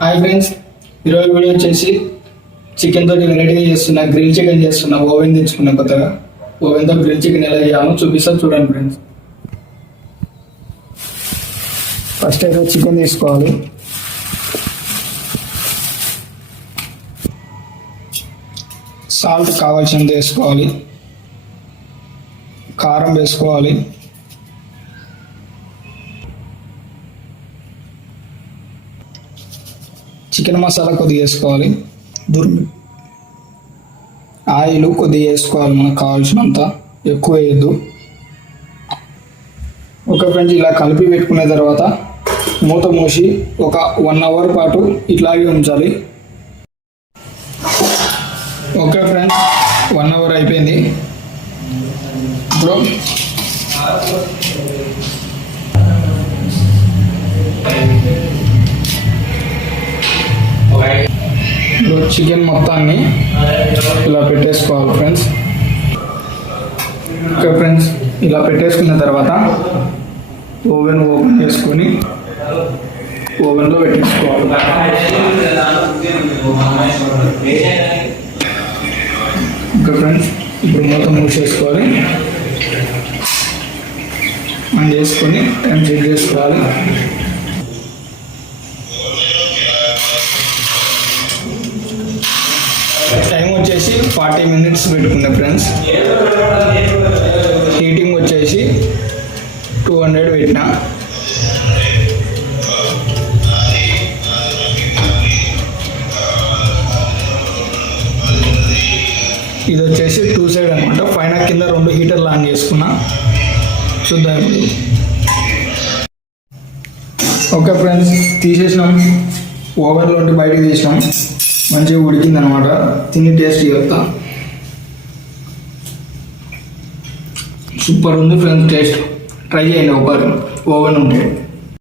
Hi friends ఈరోజు video వచ్చేసి chicken తోటి వెరైటీగా చేస్తున్నా గ్రిల్ చికెన్ చేస్తున్నా ఓవెన్ తెచ్చుకున్నా కొత్తగా. ఓవెన్తో గ్రిల్ చికెన్ ఎలా చేయాలో చూపిస్తా చూడండి ఫ్రెండ్స్ ఫస్ట్ అయితే చికెన్ తీసుకోవాలి. సాల్ట్ కావాల్సినంత వేసుకోవాలి. కారం వేసుకోవాలి. చికెన్ మసాలా కొద్దిగా వేసుకోవాలి. దుర్మి ఆయిల్ కొద్దిగా వేసుకోవాలి మనకు కావాల్సినంత. ఎక్కువ వేయద్దు. ఒక ఫ్రెండ్స్ ఇలా కలిపి పెట్టుకున్న తర్వాత మూత మూసి ఒక వన్ అవర్ పాటు ఇట్లాగే ఉంచాలి. ఓకే ఫ్రెండ్స్ వన్ అవర్ అయిపోయింది. ఇప్పుడు చికెన్ మొత్తాన్ని ఇలా పెట్టేసుకోవాలి ఫ్రెండ్స్. ఓకే ఫ్రెండ్స్ ఇలా పెట్టేసుకున్న తర్వాత ఓవెన్ ఓపెన్ చేసుకొని ఓవెన్లో పెట్టేసుకోవాలి. ఓకే ఫ్రెండ్స్ ఇప్పుడు మొత్తం మూసేసుకోవాలి మనం చేసుకొని టైం చెక్ చేసుకోవాలి. ఫార్టీ మినిట్స్ పెట్టుకున్నా ఫ్రెండ్స్ హీటింగ్ వచ్చేసి టూ హండ్రెడ్ పెట్టిన. ఇది వచ్చేసి టూ సైడ్ అనమాట పైన కింద రెండు హీటర్లు ఆన్ చేసుకున్నా. చూద్దాం ఇప్పుడు. ఓకే ఫ్రెండ్స్ తీసేసినాం. ఓవెన్లో ఉండి బయటకు తీసినాం. మంచిగా ఉడికింది అనమాట తిని టేస్ట్ చెప్తా. సూపర్ ఉంది ఫ్రెండ్స్ టేస్ట్ ట్రై చేయండి ఒకసారి. ఓవెన్ ఉంటే.